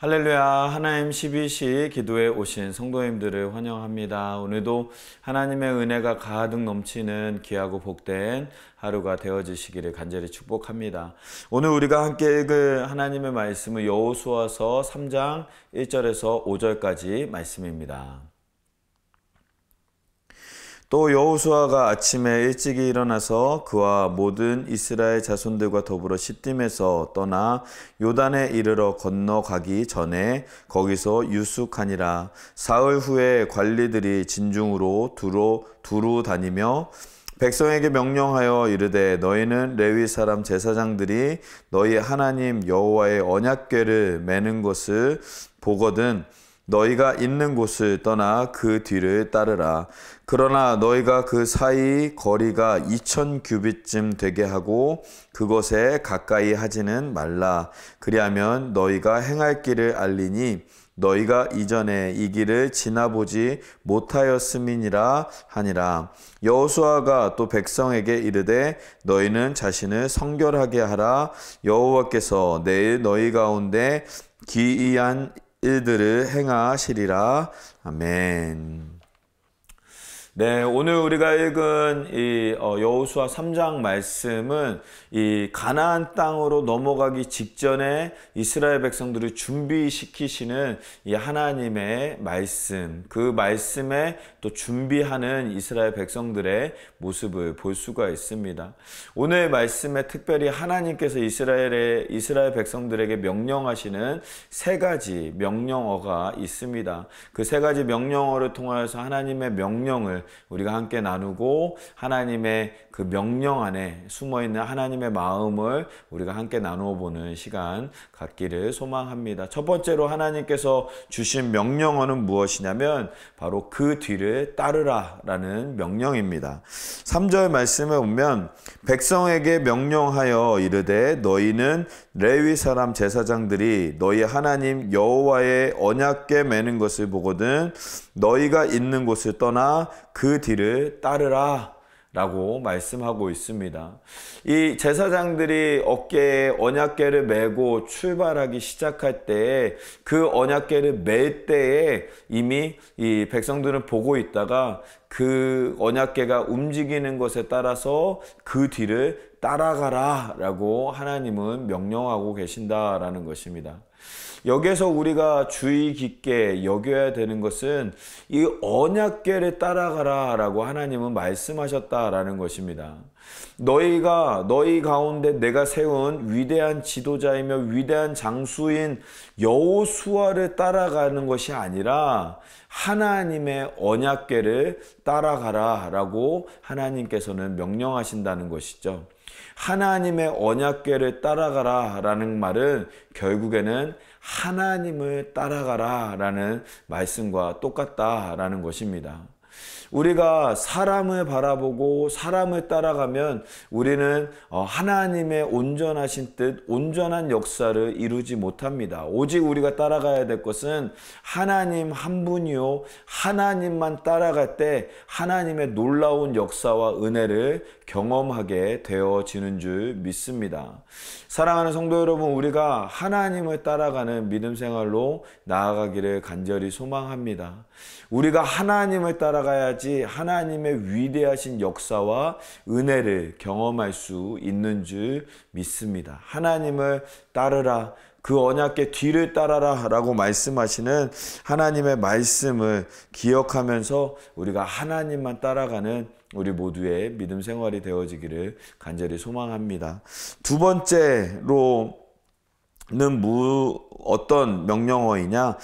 할렐루야. 하나님 12시 기도에 오신 성도님들을 환영합니다. 오늘도 하나님의 은혜가 가득 넘치는 귀하고 복된 하루가 되어지시기를 간절히 축복합니다. 오늘 우리가 함께 읽을 하나님의 말씀은 여호수아서 3장 1절에서 5절까지 말씀입니다. 또 여호수아가 아침에 일찍이 일어나서 그와 모든 이스라엘 자손들과 더불어 시딤에서 떠나 요단에 이르러 건너가기 전에 거기서 유숙하니라. 사흘 후에 관리들이 진중으로 두루 다니며 백성에게 명령하여 이르되 너희는 레위 사람 제사장들이 너희 하나님 여호와의 언약궤를 매는 것을 보거든 너희가 있는 곳을 떠나 그 뒤를 따르라. 그러나 너희가 그 사이 거리가 2000 규빗쯤 되게 하고 그것에 가까이 하지는 말라. 그리하면 너희가 행할 길을 알리니 너희가 이전에 이 길을 지나보지 못하였음이니라 하니라. 여호수아가 또 백성에게 이르되 너희는 자신을 성결하게 하라. 여호와께서 내일 너희 가운데 기이한 일들을 행하시리라. 아멘. 네, 오늘 우리가 읽은 이 여호수아 3장 말씀은 이 가나안 땅으로 넘어가기 직전에 이스라엘 백성들을 준비시키시는 이 하나님의 말씀, 그 말씀에 또 준비하는 이스라엘 백성들의 모습을 볼 수가 있습니다. 오늘 말씀에 특별히 하나님께서 이스라엘 백성들에게 명령하시는 세 가지 명령어가 있습니다. 그 세 가지 명령어를 통하여서 하나님의 명령을 우리가 함께 나누고 하나님의 그 명령 안에 숨어있는 하나님의 마음을 우리가 함께 나누어 보는 시간 갖기를 소망합니다. 첫 번째로 하나님께서 주신 명령어는 무엇이냐면 바로 그 뒤를 따르라 라는 명령입니다. 3절 말씀에 보면 백성에게 명령하여 이르되 너희는 레위 사람 제사장들이 너희 하나님 여호와의 언약궤 매는 것을 보거든 너희가 있는 곳을 떠나 그 뒤를 따르라 라고 말씀하고 있습니다. 이 제사장들이 어깨에 언약궤를 메고 출발하기 시작할 때에 그 언약궤를 맬 때에 이미 이 백성들은 보고 있다가 그 언약궤가 움직이는 것에 따라서 그 뒤를 따라가라 라고 하나님은 명령하고 계신다라는 것입니다. 여기에서 우리가 주의 깊게 여겨야 되는 것은 이 언약궤를 따라가라 라고 하나님은 말씀하셨다라는 것입니다. 너희 가운데 내가 세운 위대한 지도자이며 위대한 장수인 여호수아를 따라가는 것이 아니라 하나님의 언약궤를 따라가라 라고 하나님께서는 명령하신다는 것이죠. 하나님의 언약궤를 따라가라 라는 말은 결국에는 하나님을 따라가라 라는 말씀과 똑같다라는 것입니다. 우리가 사람을 바라보고 사람을 따라가면 우리는 하나님의 온전하신 뜻, 온전한 역사를 이루지 못합니다. 오직 우리가 따라가야 될 것은 하나님 한 분이요 하나님만 따라갈 때 하나님의 놀라운 역사와 은혜를 경험하게 되어지는 줄 믿습니다. 사랑하는 성도 여러분, 우리가 하나님을 따라가는 믿음 생활로 나아가기를 간절히 소망합니다. 우리가 하나님을 따라가야지 하나님의 위대하신 역사와 은혜를 경험할 수 있는 줄 믿습니다. 하나님을 따르라, 그 언약궤 뒤를 따라라 라고 말씀하시는 하나님의 말씀을 기억하면서 우리가 하나님만 따라가는 우리 모두의 믿음 생활이 되어지기를 간절히 소망합니다. 두 번째로 어떤 명령어이냐?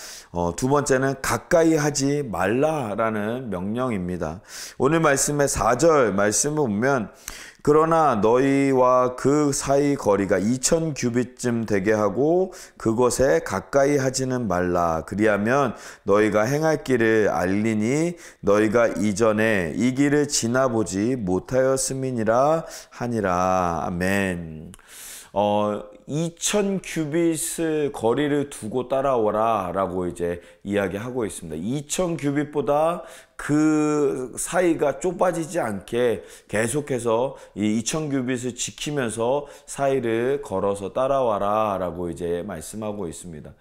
두 번째는 가까이 하지 말라라는 명령입니다. 오늘 말씀의 4절 말씀을 보면 그러나 너희와 그 사이 거리가 2000 규빗쯤 되게 하고 그것에 가까이 하지는 말라. 그리하면 너희가 행할 길을 알리니 너희가 이전에 이 길을 지나보지 못하였음이니라 하니라. 아멘. 2000 규빗의 거리를 두고 따라오라 라고 이제 이야기하고 있습니다. 2000 규빗보다 그 사이가 좁아지지 않게 계속해서 이 2000 규빗을 지키면서 사이를 걸어서 따라와라 라고 이제 말씀하고 있습니다.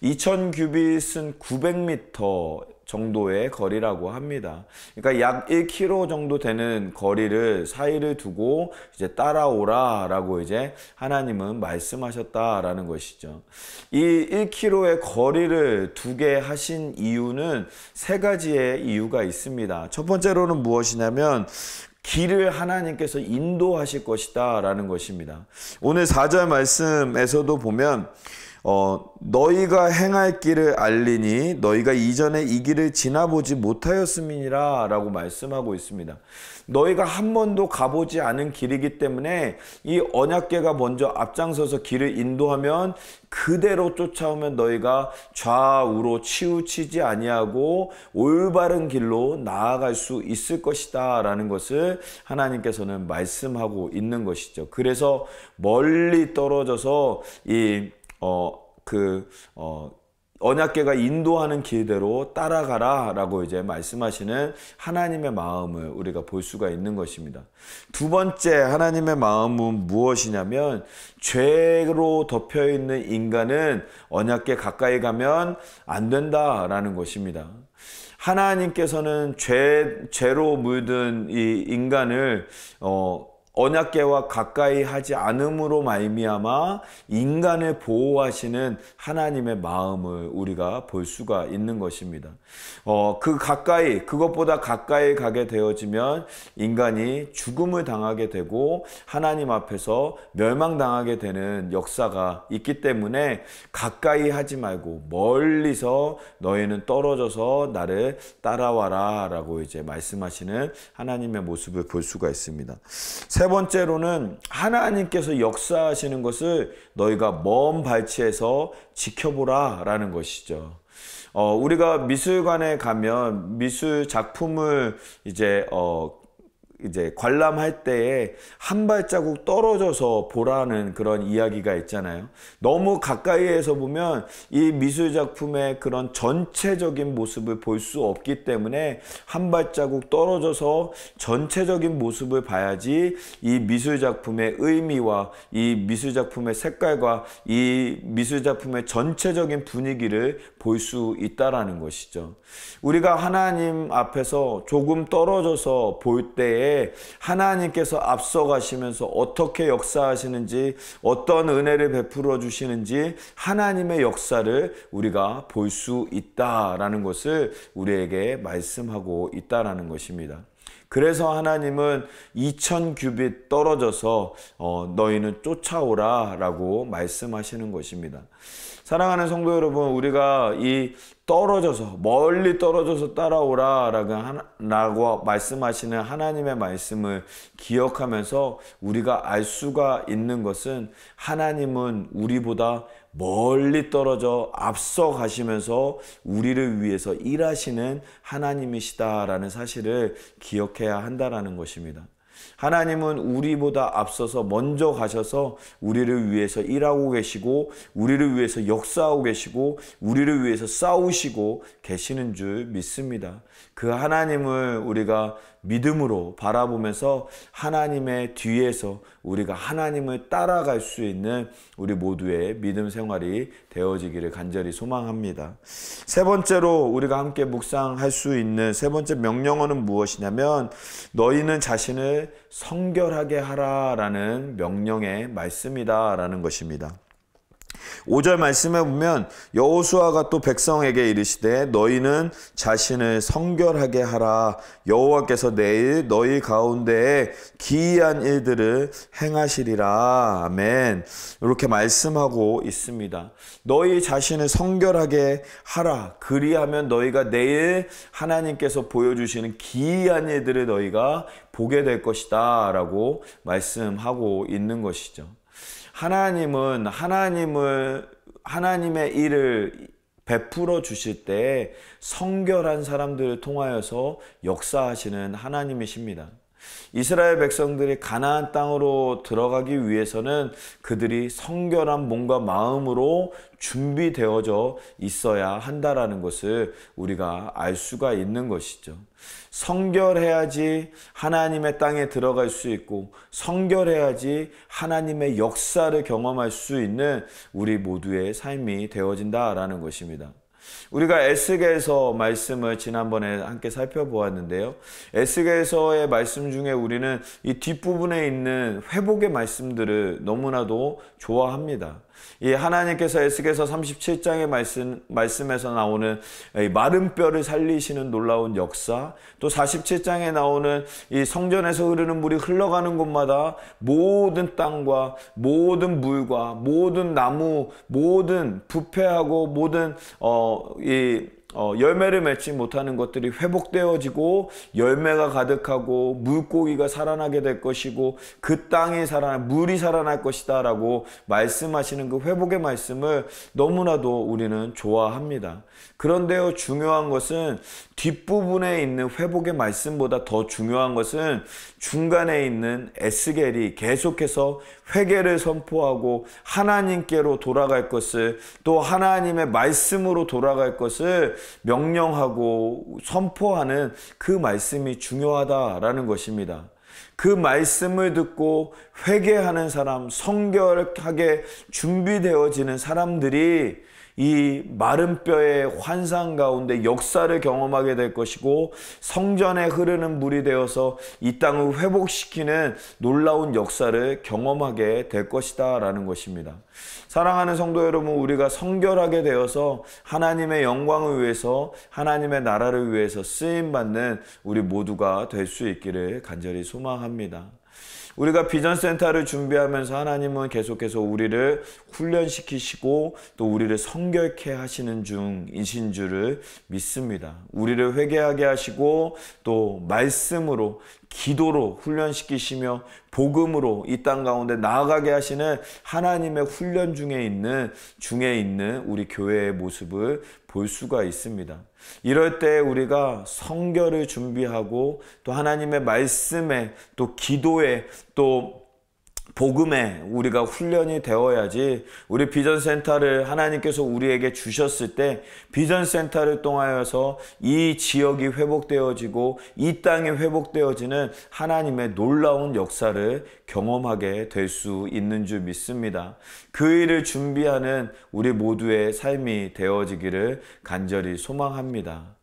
2000 규빗은 900m 정도의 거리라고 합니다. 그러니까 약 1km 정도 되는 거리를 사이를 두고 이제 따라오라 라고 이제 하나님은 말씀하셨다라는 것이죠. 이 1km의 거리를 두게 하신 이유는 세 가지의 이유가 있습니다. 첫 번째로는 무엇이냐면 길을 하나님께서 인도하실 것이다 라는 것입니다. 오늘 4절 말씀에서도 보면 너희가 행할 길을 알리니 너희가 이전에 이 길을 지나보지 못하였음이니라 라고 말씀하고 있습니다. 너희가 한 번도 가보지 않은 길이기 때문에 이 언약궤가 먼저 앞장서서 길을 인도하면 그대로 쫓아오면 너희가 좌우로 치우치지 아니하고 올바른 길로 나아갈 수 있을 것이다 라는 것을 하나님께서는 말씀하고 있는 것이죠. 그래서 멀리 떨어져서 언약궤가 인도하는 길대로 따라가라 라고 이제 말씀하시는 하나님의 마음을 우리가 볼 수가 있는 것입니다. 두 번째 하나님의 마음은 무엇이냐면 죄로 덮여있는 인간은 언약궤 가까이 가면 안 된다라는 것입니다. 하나님께서는 죄로 물든 이 인간을 언약궤와 가까이 하지 않음으로 말미암아 인간을 보호하시는 하나님의 마음을 우리가 볼 수가 있는 것입니다. 그것보다 가까이 가게 되어지면 인간이 죽음을 당하게 되고 하나님 앞에서 멸망당하게 되는 역사가 있기 때문에 가까이 하지 말고 멀리서 너희는 떨어져서 나를 따라와라 라고 이제 말씀하시는 하나님의 모습을 볼 수가 있습니다. 세 번째로는 하나님께서 역사하시는 것을 너희가 먼 발치에서 지켜보라 라는 것이죠. 우리가 미술관에 가면 미술 작품을 이제 관람할 때에 한 발자국 떨어져서 보라는 그런 이야기가 있잖아요. 너무 가까이에서 보면 이 미술 작품의 그런 전체적인 모습을 볼 수 없기 때문에 한 발자국 떨어져서 전체적인 모습을 봐야지 이 미술 작품의 의미와 이 미술 작품의 색깔과 이 미술 작품의 전체적인 분위기를 볼 수 있다라는 것이죠. 우리가 하나님 앞에서 조금 떨어져서 볼 때에 하나님께서 앞서가시면서 어떻게 역사하시는지 어떤 은혜를 베풀어 주시는지 하나님의 역사를 우리가 볼 수 있다라는 것을 우리에게 말씀하고 있다라는 것입니다. 그래서 하나님은 2000 규빗 떨어져서 너희는 쫓아오라 라고 말씀하시는 것입니다. 사랑하는 성도 여러분, 우리가 이 멀리 떨어져서 따라오라 라고 말씀하시는 하나님의 말씀을 기억하면서 우리가 알 수가 있는 것은 하나님은 우리보다 멀리 떨어져 앞서 가시면서 우리를 위해서 일하시는 하나님이시다라는 사실을 기억해야 한다라는 것입니다. 하나님은 우리보다 앞서서 먼저 가셔서 우리를 위해서 일하고 계시고 우리를 위해서 역사하고 계시고 우리를 위해서 싸우시고 계시는 줄 믿습니다. 그 하나님을 우리가 믿음으로 바라보면서 하나님의 뒤에서 우리가 하나님을 따라갈 수 있는 우리 모두의 믿음 생활이 되어지기를 간절히 소망합니다. 세 번째로 우리가 함께 묵상할 수 있는 세 번째 명령어는 무엇이냐면 너희는 자신을 성결하게 하라 라는 명령의 말씀이다 라는 것입니다. 5절 말씀에 보면 여호수아가 또 백성에게 이르시되 너희는 자신을 성결하게 하라. 여호와께서 내일 너희 가운데에 기이한 일들을 행하시리라. 아멘. 이렇게 말씀하고 있습니다. 너희 자신을 성결하게 하라. 그리하면 너희가 내일 하나님께서 보여주시는 기이한 일들을 너희가 보게 될 것이다 라고 말씀하고 있는 것이죠. 하나님은 하나님의 일을 베풀어 주실 때 성결한 사람들을 통하여서 역사하시는 하나님이십니다. 이스라엘 백성들이 가나안 땅으로 들어가기 위해서는 그들이 성결한 몸과 마음으로 준비되어져 있어야 한다라는 것을 우리가 알 수가 있는 것이죠. 성결해야지 하나님의 땅에 들어갈 수 있고, 성결해야지 하나님의 역사를 경험할 수 있는 우리 모두의 삶이 되어진다라는 것입니다. 우리가 에스겔서 말씀을 지난번에 함께 살펴보았는데요. 에스겔서의 말씀 중에 우리는 이 뒷부분에 있는 회복의 말씀들을 너무나도 좋아합니다. 이 하나님께서 에스겔서 37장의 말씀에서 나오는 마른 뼈를 살리시는 놀라운 역사, 또 47장에 나오는 이 성전에서 흐르는 물이 흘러가는 곳마다 모든 땅과 모든 물과 모든 나무, 모든 부패하고 모든 열매를 맺지 못하는 것들이 회복되어지고 열매가 가득하고 물고기가 살아나게 될 것이고 그 땅이 물이 살아날 것이다 라고 말씀하시는 그 회복의 말씀을 너무나도 우리는 좋아합니다. 그런데요, 중요한 것은 뒷부분에 있는 회복의 말씀보다 더 중요한 것은 중간에 있는 에스겔이 계속해서 회개를 선포하고 하나님께로 돌아갈 것을, 또 하나님의 말씀으로 돌아갈 것을 명령하고 선포하는 그 말씀이 중요하다라는 것입니다. 그 말씀을 듣고 회개하는 사람, 성결하게 준비되어지는 사람들이 이 마른 뼈의 환상 가운데 역사를 경험하게 될 것이고, 성전에 흐르는 물이 되어서 이 땅을 회복시키는 놀라운 역사를 경험하게 될 것이다 라는 것입니다. 사랑하는 성도 여러분, 우리가 성결하게 되어서 하나님의 영광을 위해서, 하나님의 나라를 위해서 쓰임받는 우리 모두가 될 수 있기를 간절히 소망합니다. 우리가 비전센터를 준비하면서 하나님은 계속해서 우리를 훈련시키시고 또 우리를 성결케 하시는 중이신 줄을 믿습니다. 우리를 회개하게 하시고 또 말씀으로, 기도로 훈련시키시며 복음으로 이 땅 가운데 나아가게 하시는 하나님의 훈련 중에 있는 우리 교회의 모습을 볼 수가 있습니다. 이럴 때 우리가 성결을 준비하고 또 하나님의 말씀에, 또 기도에, 또 복음에 우리가 훈련이 되어야지 우리 비전센터를 하나님께서 우리에게 주셨을 때 비전센터를 통하여서 이 지역이 회복되어지고 이 땅이 회복되어지는 하나님의 놀라운 역사를 경험하게 될 수 있는 줄 믿습니다. 그 일을 준비하는 우리 모두의 삶이 되어지기를 간절히 소망합니다.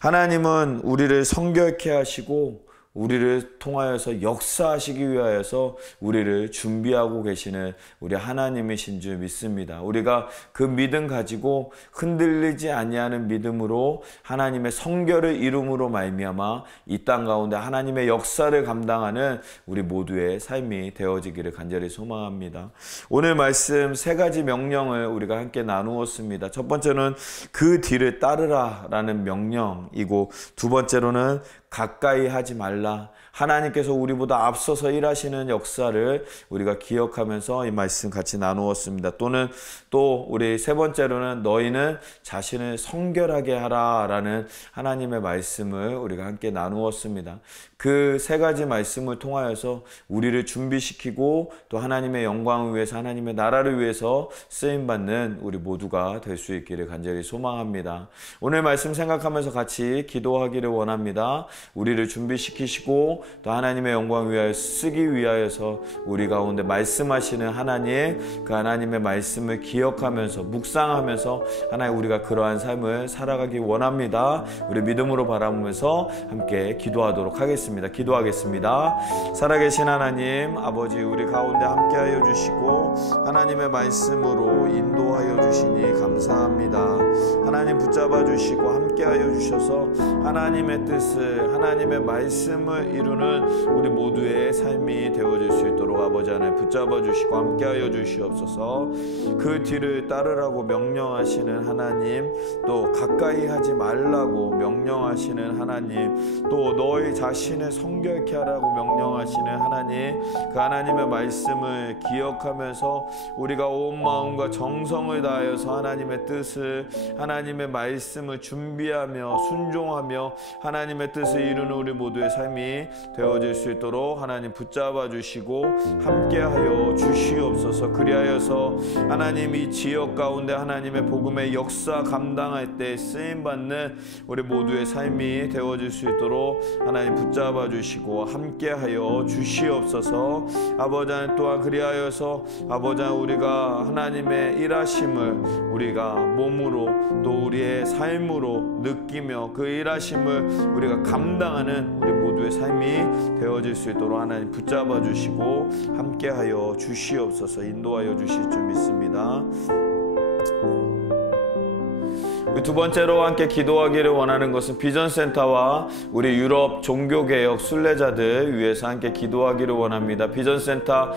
하나님은 우리를 성결케 하시고 우리를 통하여서 역사하시기 위하여서 우리를 준비하고 계시는 우리 하나님이신 줄 믿습니다. 우리가 그 믿음 가지고 흔들리지 아니하는 믿음으로 하나님의 성결을 이룸으로 말미암아 이 땅 가운데 하나님의 역사를 감당하는 우리 모두의 삶이 되어지기를 간절히 소망합니다. 오늘 말씀 세 가지 명령을 우리가 함께 나누었습니다. 첫 번째는 그 뒤를 따르라 라는 명령이고, 두 번째로는 가까이 하지 말라. 하나님께서 우리보다 앞서서 일하시는 역사를 우리가 기억하면서 이 말씀 같이 나누었습니다. 또는 또 우리 세 번째로는 너희는 자신을 성결하게 하라 라는 하나님의 말씀을 우리가 함께 나누었습니다. 그 세 가지 말씀을 통하여서 우리를 준비시키고 또 하나님의 영광을 위해서, 하나님의 나라를 위해서 쓰임받는 우리 모두가 될 수 있기를 간절히 소망합니다. 오늘 말씀 생각하면서 같이 기도하기를 원합니다. 우리를 준비시키시고 또 하나님의 영광을 위하여 쓰기 위하여서 우리 가운데 말씀하시는 하나님, 그 하나님의 말씀을 기억하면서 묵상하면서 하나님 우리가 그러한 삶을 살아가기 원합니다. 우리 믿음으로 바라보면서 함께 기도하도록 하겠습니다. 기도하겠습니다. 살아계신 하나님 아버지, 우리 가운데 함께하여 주시고 하나님의 말씀으로 인도하여 주시니 감사합니다. 하나님 붙잡아 주시고 함께하여 주셔서 하나님의 뜻을, 하나님의 말씀을 이루는 우리 모두의 삶이 되어질 수 있도록 아버지 하나님 붙잡아 주시고 함께하여 주시옵소서. 그 뒤를 따르라고 명령하시는 하나님, 또 가까이 하지 말라고 명령하시는 하나님, 또 너희 자신을 성결케 하라고 명령하시는 하나님, 그 하나님의 말씀을 기억하면서 우리가 온 마음과 정성을 다하여서 하나님의 뜻을, 하나님의 말씀을 준비하며 순종하며 하나님의 뜻을 이루는 우리 모두의 삶이 되어질 수 있도록 하나님 붙잡아 주시고 함께하여 주시옵소서. 그리하여서 하나님 이 지역 가운데 하나님의 복음의 역사 감당할 때 쓰임받는 우리 모두의 삶이 되어질 수 있도록 하나님 붙잡아 주시고 함께하여 주시옵소서. 아버지 하나님 또한 그리하여서 아버지 하나님 우리가 하나님의 일하심을 우리가 몸으로 또 우리의 삶으로 느끼며 그 일하심을 우리가 감당하는 우리 모두의 삶이 되어질 수 있도록 하나님 붙잡아 주시고 함께하여 주시옵소서. 인도하여 주실 줄 믿습니다. 두 번째로 함께 기도하기를 원하는 것은 비전센터와 우리 유럽 종교개혁 순례자들 위해서 함께 기도하기를 원합니다. 비전센터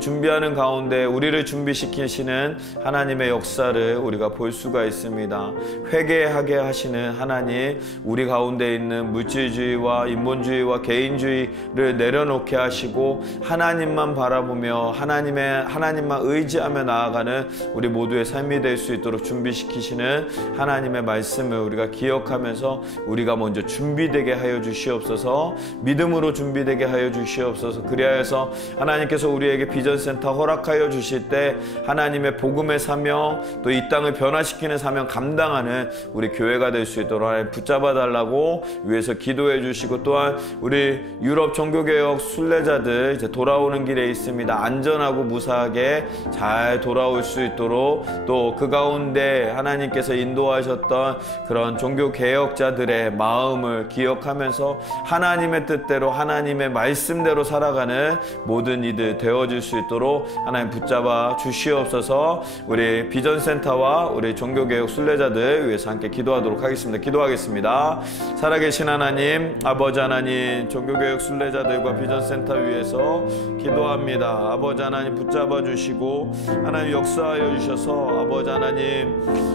준비하는 가운데 우리를 준비시키시는 하나님의 역사를 우리가 볼 수가 있습니다. 회개하게 하시는 하나님, 우리 가운데 있는 물질주의와 인본주의와 개인주의를 내려놓게 하시고 하나님만 바라보며 하나님만 의지하며 나아가는 우리 모두의 삶이 될 수 있도록 준비시키시는 하나님의 말씀을 우리가 기억하면서 우리가 먼저 준비되게 하여 주시옵소서. 믿음으로 준비되게 하여 주시옵소서. 그리하여서 하나님께서 우리에게 비전센터 허락하여 주실 때 하나님의 복음의 사명 또 이 땅을 변화시키는 사명 감당하는 우리 교회가 될 수 있도록 하나님 붙잡아 달라고 위해서 기도해 주시고, 또한 우리 유럽 종교개혁 순례자들 이제 돌아오는 길에 있습니다. 안전하고 무사하게 잘 돌아올 수 있도록 또 그 가운데 하나님께서 인도하셨던 그런 종교개혁자들의 마음을 기억하면서 하나님의 뜻대로 하나님의 말씀대로 살아가는 모든 이들 되어질 수 있도록 하나님 붙잡아 주시옵소서. 우리 비전센터와 우리 종교개혁 순례자들 위해서 함께 기도하도록 하겠습니다. 기도하겠습니다. 살아계신 하나님, 아버지 하나님, 종교개혁 순례자들과 비전센터 위해서 기도합니다. 아버지 하나님 붙잡아 주시고 하나님 역사하여 주셔서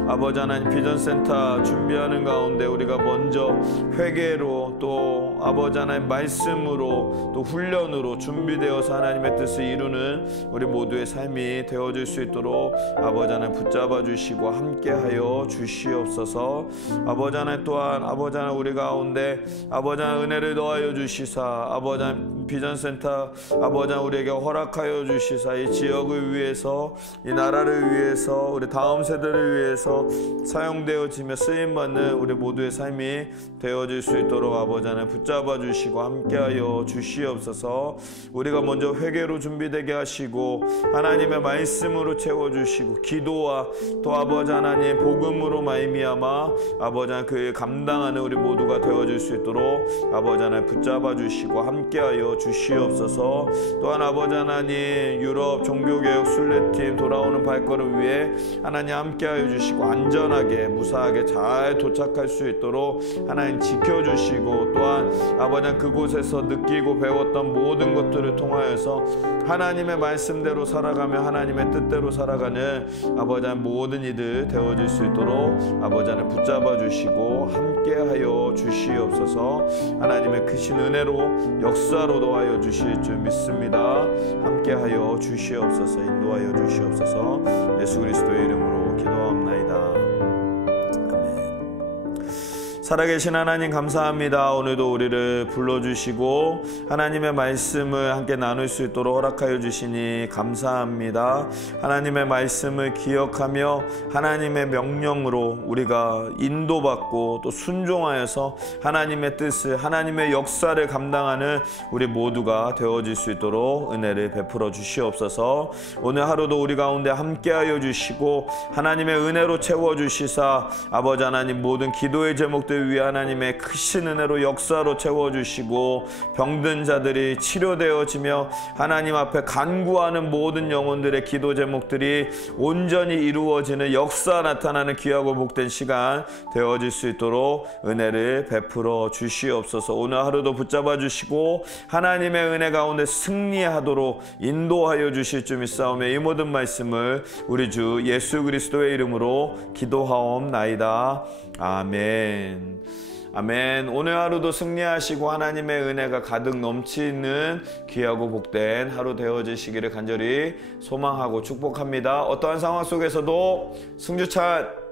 아버지 하나님 비전센터 준비하는 가운데 우리가 먼저 회개로 또 아버지 하나님 말씀으로 또 훈련으로 준비되어서 하나님의 뜻을 이루는 우리 모두의 삶이 되어질 수 있도록 아버지 하나님 붙잡아 주시고 함께하여 주시옵소서. 아버지 하나님 또한 아버지 하나님 우리 가운데 아버지 하나님 은혜를 더하여 주시사 아버지 하나님 비전센터 아버지 하나님 우리에게 허락하여 주시사 이 지역을 위해서 이 나라를 위해서 우리 다음 세대를 위해서 사용되어지며 쓰임받는 우리 모두의 삶이 되어질 수 있도록 아버지 하나님 붙잡아 주시고 함께하여 주시옵소서. 우리가 먼저 회개로 준비되게 하시고 하나님의 말씀으로 채워주시고 기도와 또 아버지 하나님 복음으로 말미암아 아버지 하나님 그 감당하는 우리 모두가 되어질 수 있도록 아버지 하나님 붙잡아 주시고 함께하여 주시옵소서. 또한 아버지 하나님 유럽 종교개혁 순례팀 돌아오는 발걸음 위에 하나님 함께하여 주시고 안전하게 무사하게 잘 도착할 수 있도록 하나님 지켜주시고, 또한 아버지 하나님 그곳에서 느끼고 배웠던 모든 것들을 통하여서 하나님의 말씀대로 살아가며 하나님의 뜻대로 살아가는 아버지 하나님 모든 이들 되어질 수 있도록 아버지 하나님 붙잡아 주시고 함께하여 주시옵소서. 하나님의 크신 은혜로 역사로 도와여 주실 줄 믿습니다. 함께하여 주시옵소서. 인도하여 주시옵소서. 예수 그리스도의 이름으로 기도합나이다. 살아계신 하나님 감사합니다. 오늘도 우리를 불러주시고 하나님의 말씀을 함께 나눌 수 있도록 허락하여 주시니 감사합니다. 하나님의 말씀을 기억하며 하나님의 명령으로 우리가 인도받고 또 순종하여서 하나님의 뜻을 하나님의 역사를 감당하는 우리 모두가 되어질 수 있도록 은혜를 베풀어 주시옵소서. 오늘 하루도 우리 가운데 함께하여 주시고 하나님의 은혜로 채워주시사 아버지 하나님 모든 기도의 제목들 위해 하나님의 크신 은혜로 역사로 채워주시고 병든 자들이 치료되어지며 하나님 앞에 간구하는 모든 영혼들의 기도 제목들이 온전히 이루어지는 역사 나타나는 귀하고 복된 시간 되어질 수 있도록 은혜를 베풀어 주시옵소서. 오늘 하루도 붙잡아 주시고 하나님의 은혜 가운데 승리하도록 인도하여 주실 줄 믿사오며 이 모든 말씀을 우리 주 예수 그리스도의 이름으로 기도하옵나이다. 아멘. 아멘. 오늘 하루도 승리하시고 하나님의 은혜가 가득 넘치는 귀하고 복된 하루 되어지시기를 간절히 소망하고 축복합니다. 어떠한 상황 속에서도 승주찬